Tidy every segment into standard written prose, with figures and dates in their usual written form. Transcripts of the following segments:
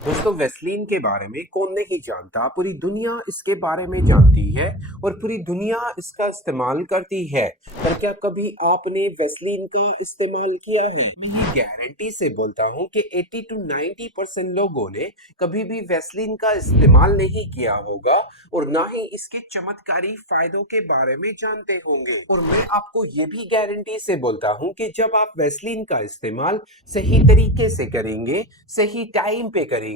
दोस्तों वेस्लीन के बारे में कौन नहीं जानता। पूरी दुनिया इसके बारे में जानती है और पूरी दुनिया इसका इस्तेमाल करती है। पर क्या कभी आपने वेस्लीन का इस्तेमाल किया है? मैं ये गारंटी से बोलता हूँ कि 80 to 90% लोगों ने कभी भी वेस्लीन का इस्तेमाल नहीं किया होगा और ना ही इसके चमत्कारी फायदों के बारे में जानते होंगे। और मैं आपको ये भी गारंटी से बोलता हूँ कि जब आप वेस्लीन का इस्तेमाल सही तरीके से करेंगे, सही टाइम पे करेंगे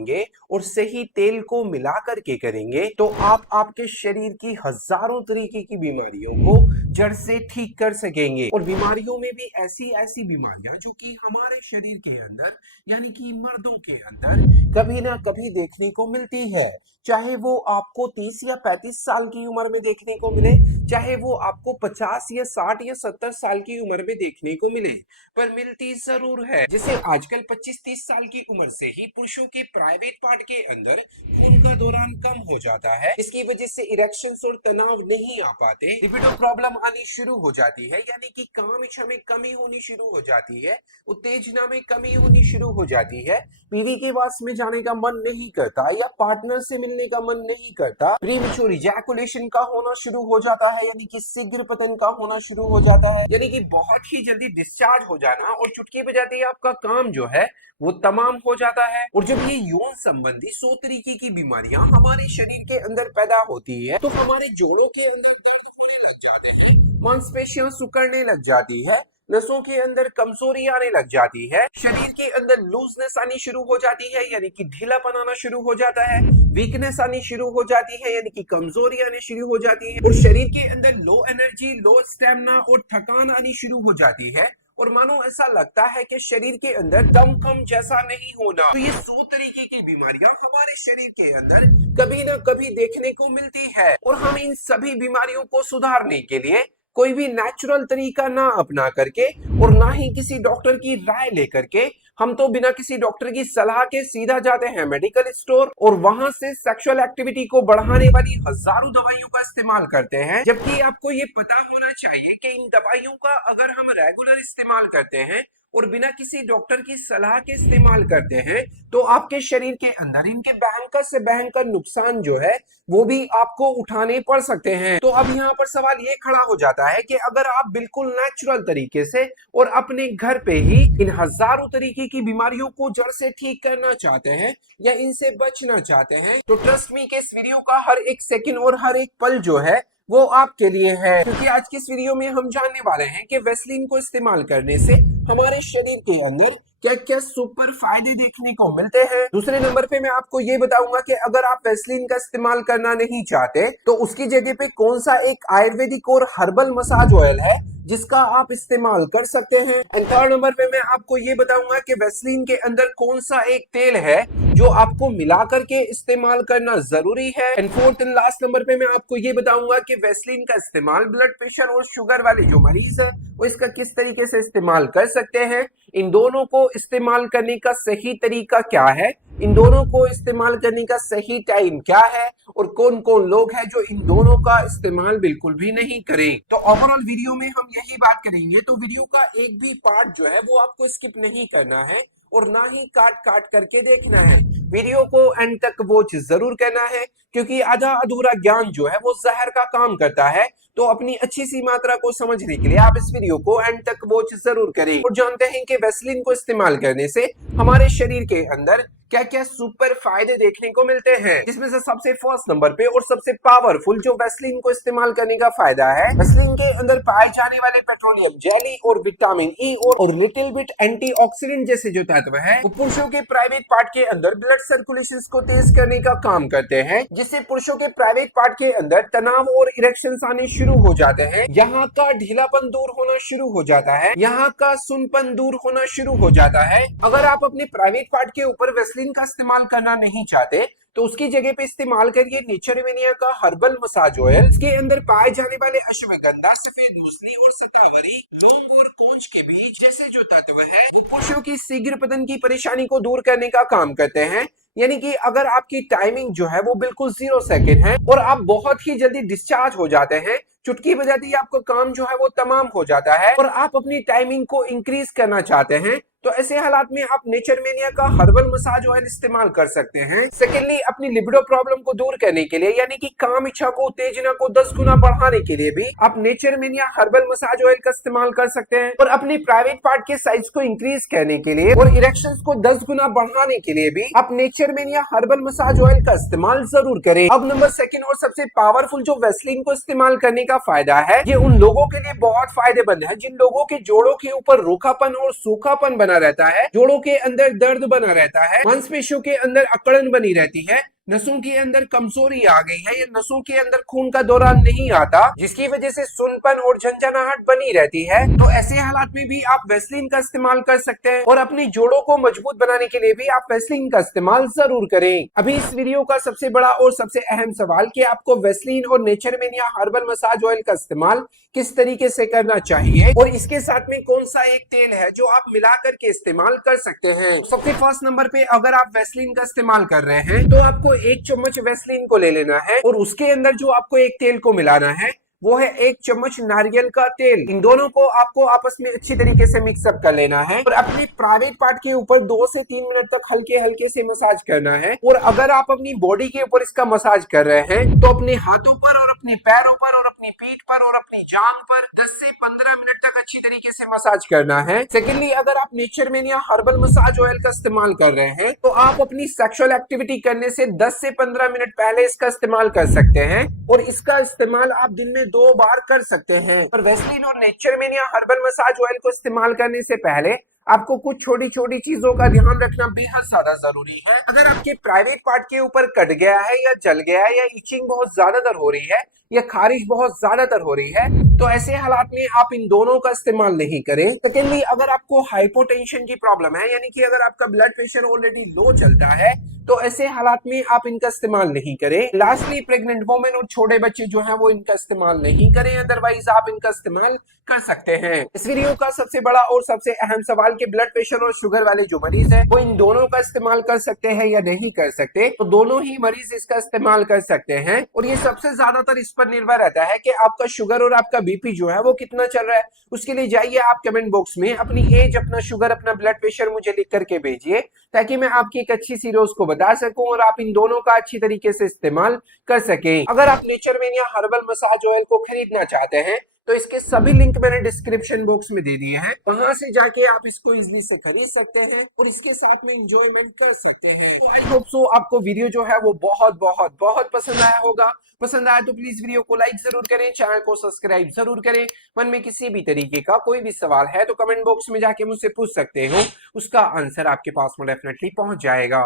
और सही तेल को मिला करके करेंगे तो आप आपके शरीर की हजारों तरीके की बीमारियों को जड़ से ठीक कर सकेंगे। और बीमारियों में भी ऐसी ऐसी बीमारियां जो कि हमारे शरीर के अंदर यानी कि मर्दों के अंदर कभी ना कभी देखने को मिलती है, चाहे वो आपको 30 या 35 साल की उम्र में देखने को मिले, चाहे वो आपको 50 या 60 या 70 साल की उम्र में देखने को मिले, पर मिलती जरूर है। जैसे आजकल 25-30 साल की उम्र से ही पुरुषों के प्राइवेट पार्ट के अंदर खून का दौरान कम हो जाता है। इसकी वजह से इरेक्शंस और तनाव नहीं आ पाते, लिबिडो प्रॉब्लम आनी शुरू हो जाती है, यानी कि काम इच्छा में कमी होनी शुरू हो जाती है, उत्तेजना में कमी होनी शुरू हो जाती है, बीवी के पास में जाने का मन नहीं करता या पार्टनर से मिलने का मन नहीं करता, प्रीमेच्योर इजैकुलेशन का होना शुरू हो जाता है, यानी कि शीघ्र पतन का होना शुरू हो जाता है, यानी कि बहुत ही जल्दी डिस्चार्ज हो जाना और चुटकी बजाते ही आपका काम जो है वो तमाम हो जाता है। और जब ये यौन संबंधी 100 तरीके की बीमारियां हमारे शरीर के अंदर पैदा होती है तो हमारे जोड़ों के अंदर दर्द होने लग जाते हैं, मांसपेशियां सिकुड़ने लग जाती है, नसों के अंदर कमजोरी आने लग जाती है, शरीर के अंदर लूजनेस आनी शुरू हो जाती है, यानी कि ढीलापन आना शुरू हो जाता है, वीकनेस आनी शुरू हो जाती है, यानी कि कमजोरी आनी शुरू हो जाती है, और शरीर के अंदर लो एनर्जी, लो स्टेमिना और थकान आनी शुरू हो जाती है, और मानो ऐसा लगता है कि शरीर के अंदर दम कम जैसा नहीं होना। तो ये 100 तरीके की बीमारियां हमारे शरीर के अंदर कभी ना कभी देखने को मिलती है। और हम इन सभी बीमारियों को सुधारने के लिए कोई भी नेचुरल तरीका ना अपना करके और ना ही किसी डॉक्टर की राय लेकर के हम तो बिना किसी डॉक्टर की सलाह के सीधा जाते हैं मेडिकल स्टोर और वहां से सेक्सुअल एक्टिविटी को बढ़ाने वाली हजारों दवाइयों का इस्तेमाल करते हैं। जबकि आपको ये पता होना चाहिए कि इन दवाइयों का अगर हम रेगुलर इस्तेमाल करते हैं और बिना किसी डॉक्टर की सलाह के इस्तेमाल करते हैं तो आपके शरीर के अंदर इनके भयंकर से भयंकर नुकसान जो है वो भी आपको उठाने पड़ सकते हैं। तो अब यहाँ पर सवाल ये खड़ा हो जाता है कि अगर आप बिल्कुल नेचुरल तरीके से और अपने घर पे ही इन हजारों तरीके की बीमारियों को जड़ से ठीक करना चाहते हैं या इनसे बचना चाहते हैं तो ट्रस्ट मी कि इस वीडियो का हर एक सेकंड और हर एक पल जो है वो आपके लिए है। क्योंकि आज की इस वीडियो में हम जानने वाले हैं कि वेस्लीन को इस्तेमाल करने से हमारे शरीर के अंदर क्या क्या सुपर फायदे देखने को मिलते हैं। दूसरे नंबर पे मैं आपको ये बताऊंगा कि अगर आप वेस्लीन का इस्तेमाल करना नहीं चाहते तो उसकी जगह पे कौन सा एक आयुर्वेदिक और हर्बल मसाज ऑयल है जिसका आप इस्तेमाल कर सकते हैं। एंड थर्ड नंबर पे मैं आपको ये बताऊंगा कि वेस्लीन के अंदर कौन सा एक तेल है जो आपको मिला करके इस्तेमाल करना जरूरी है। And fourth and last number पे मैं आपको ये बताऊंगा कि वेस्लीन का इस्तेमाल ब्लड प्रेशर और शुगर वाले जो मरीज है वो इसका किस तरीके से इस्तेमाल कर सकते हैं, इन दोनों को इस्तेमाल करने का सही तरीका क्या है, इन दोनों को इस्तेमाल करने का सही टाइम क्या है और कौन कौन लोग हैं जो इन दोनों का इस्तेमाल बिल्कुल भी नहीं करें। तो ओवरऑल वीडियो में हम यही बात करेंगे, तो वीडियो का एक भी पार्ट जो है वो आपको स्किप नहीं करना है और ना ही काट काट करके देखना है। वीडियो को एंड तक वॉच जरूर करना है क्योंकि आधा अधूरा ज्ञान जो है वो जहर का काम करता है। तो अपनी अच्छी सी मात्रा को समझने के लिए आप इस वीडियो को एंड तक वॉच जरूर करें। और जानते हैं कि वेस्लीन को इस्तेमाल करने से हमारे शरीर के अंदर क्या क्या सुपर फायदे देखने को मिलते हैं। जिसमें से सबसे फर्स्ट नंबर पे और सबसे पावरफुल जो वेस्लीन को इस्तेमाल करने का फायदा है, वेस्लीन के अंदर पाए जाने वाले पेट्रोलियम जेली और विटामिन ई और लिटिल बिट एंटीऑक्सीडेंट जैसे जो तत्व है वो पुरुषों के प्राइवेट पार्ट के अंदर ब्लड सर्कुलेशन को तेज करने का काम करते हैं, जिससे पुरुषों के प्राइवेट पार्ट के अंदर तनाव और इरेक्शन आने शुरू हो जाते हैं, यहाँ का ढीलापन दूर होना शुरू हो जाता है, यहाँ का सुनपन दूर होना शुरू हो जाता है। अगर आप अपने प्राइवेट पार्ट के ऊपर वेस्लीन का इस्तेमाल करना नहीं चाहते तो उसकी जगह पे इस्तेमाल करिए नेचरवेनिया का हर्बल मसाज ऑयल। इसके अंदर पाए जाने वाले अश्वगंधा, सफेद मूसली और शतावरी, लौंग और कोंच के बीज जैसे जो तत्व है वो पुरुषों की शीघ्र पतन की परेशानी को दूर करने का काम करते हैं। यानी कि अगर आपकी टाइमिंग जो है वो बिल्कुल 0 सेकेंड है और आप बहुत ही जल्दी डिस्चार्ज हो जाते हैं, चुटकी बजाती ही आपका काम जो है वो तमाम हो जाता है और आप अपनी टाइमिंग को इंक्रीज करना चाहते हैं तो ऐसे हालात में आप नेचरमेनिया का हर्बल मसाज ऑयल इस्तेमाल कर सकते हैं। सेकेंडली, अपनी लिबिडो प्रॉब्लम को दूर करने के लिए यानी कि काम इच्छा को, उत्तेजना को 10 गुना बढ़ाने के लिए भी आप नेचरमेनिया हर्बल मसाज ऑयल का इस्तेमाल कर सकते हैं। और अपनी प्राइवेट पार्ट के साइज को इंक्रीज करने के लिए और इरेक्शंस को 10 गुना बढ़ाने के लिए भी आप नेचरमेनिया हर्बल मसाज ऑयल का इस्तेमाल जरूर करें। अब नंबर सेकंड और सबसे पावरफुल जो वेस्लिन को इस्तेमाल करने का फायदा है, ये उन लोगों के लिए बहुत फायदेमंद है जिन लोगों के जोड़ों के ऊपर रूखापन और सूखापन बना रहता है, जोड़ों के अंदर दर्द बना रहता है, मांसपेशियों के अंदर अकड़न बनी रहती है, नसों के अंदर कमजोरी आ गई है या नसों के अंदर खून का दौरान नहीं आता, जिसकी वजह से सुनपन और झंझनाहट बनी रहती है। तो ऐसे हालात में भी आप वेस्लिन का इस्तेमाल कर सकते हैं। और अपनी जोड़ों को मजबूत बनाने के लिए भी आप वेस्लिन का इस्तेमाल जरूर करें। अभी इस वीडियो का सबसे बड़ा और सबसे अहम सवाल कि आपको वेस्लिन और नेचरमेनिया हर्बल मसाज ऑयल का इस्तेमाल किस तरीके से करना चाहिए और इसके साथ में कौन सा एक तेल है जो आप मिला करके इस्तेमाल कर सकते हैं। सबसे फर्स्ट नंबर पे अगर आप वेस्लिन का इस्तेमाल कर रहे हैं तो आपको 1 चम्मच वेस्लिन को ले लेना है और उसके अंदर जो आपको एक तेल को मिलाना है वो है 1 चम्मच नारियल का तेल। इन दोनों को आपको आपस में अच्छी तरीके से मिक्सअप कर लेना है और अपने प्राइवेट पार्ट के ऊपर 2 से 3 मिनट तक हल्के हल्के से मसाज करना है। और अगर आप अपनी बॉडी के ऊपर इसका मसाज कर रहे हैं तो अपने हाथों पर और अपने पैरों पर और अपनी पीठ पर और अपनी जांघ पर 10 से 15 मिनट तक अच्छी तरीके से मसाज करना है। सेकेंडली, अगर आप नेचरमेनिया हर्बल मसाज ऑयल का इस्तेमाल कर रहे हैं तो आप अपनी सेक्सुअल एक्टिविटी करने से 10 से 15 मिनट पहले इसका इस्तेमाल कर सकते हैं और इसका इस्तेमाल आप दिन में 2 बार कर सकते हैं। और वेस्लिन और नेचरमेनिया हर्बल मसाज ऑयल को इस्तेमाल करने से पहले आपको कुछ छोटी छोटी चीजों का ध्यान रखना बेहद ज्यादा जरूरी है। अगर आपके प्राइवेट पार्ट के ऊपर कट गया है या जल गया है या इचिंग बहुत ज्यादातर हो रही है या खारिश बहुत ज्यादातर हो रही है तो ऐसे हालात में आप इन दोनों का इस्तेमाल नहीं करें। सेकेंडली, अगर आपको हाइपोटेंशन की प्रॉब्लम है यानी कि अगर आपका ब्लड प्रेशर ऑलरेडी लो चलता है तो ऐसे हालात में आप इनका इस्तेमाल नहीं करें। लास्टली, प्रेग्नेंट वुमेन और छोटे बच्चे जो हैं वो इनका इस्तेमाल नहीं करें, अदरवाइज आप इनका इस्तेमाल कर सकते हैं। इस वीडियो का सबसे बड़ा और सबसे अहम सवाल कि ब्लड प्रेशर और शुगर वाले जो मरीज हैं वो इन दोनों का इस्तेमाल कर सकते हैं या नहीं कर सकते। तो दोनों ही मरीज इसका इस्तेमाल कर सकते हैं और ये सबसे ज्यादातर इस पर निर्भर रहता है कि आपका शुगर और आपका बीपी जो है वो कितना चल रहा है। उसके लिए जाइए आप कमेंट बॉक्स में अपनी एज, अपना शुगर, अपना ब्लड प्रेशर मुझे लिख करके भेजिए ताकि मैं आपकी एक अच्छी सी रोज को बता सकूं और आप इन दोनों का अच्छी तरीके से इस्तेमाल कर सकें। अगर आप नेचरमेनिया हर्बल मसाज ऑयल को खरीदना चाहते हैं तो इसके सभी लिंक मैंने डिस्क्रिप्शन बॉक्स में दे दिए हैं, वहां से जाके आप इसको इजीली से खरीद सकते हैं और इसके साथ में एंजॉयमेंट कर सकते हैं। आई होप सो आपको वीडियो जो है वो बहुत बहुत बहुत पसंद आया होगा। पसंद आया तो प्लीज वीडियो को लाइक जरूर करें, चैनल को सब्सक्राइब जरूर करें। मन में किसी भी तरीके का कोई भी सवाल है तो कमेंट बॉक्स में जाके मुझसे पूछ सकते हो, उसका आंसर आपके पास में डेफिनेटली पहुंच जाएगा।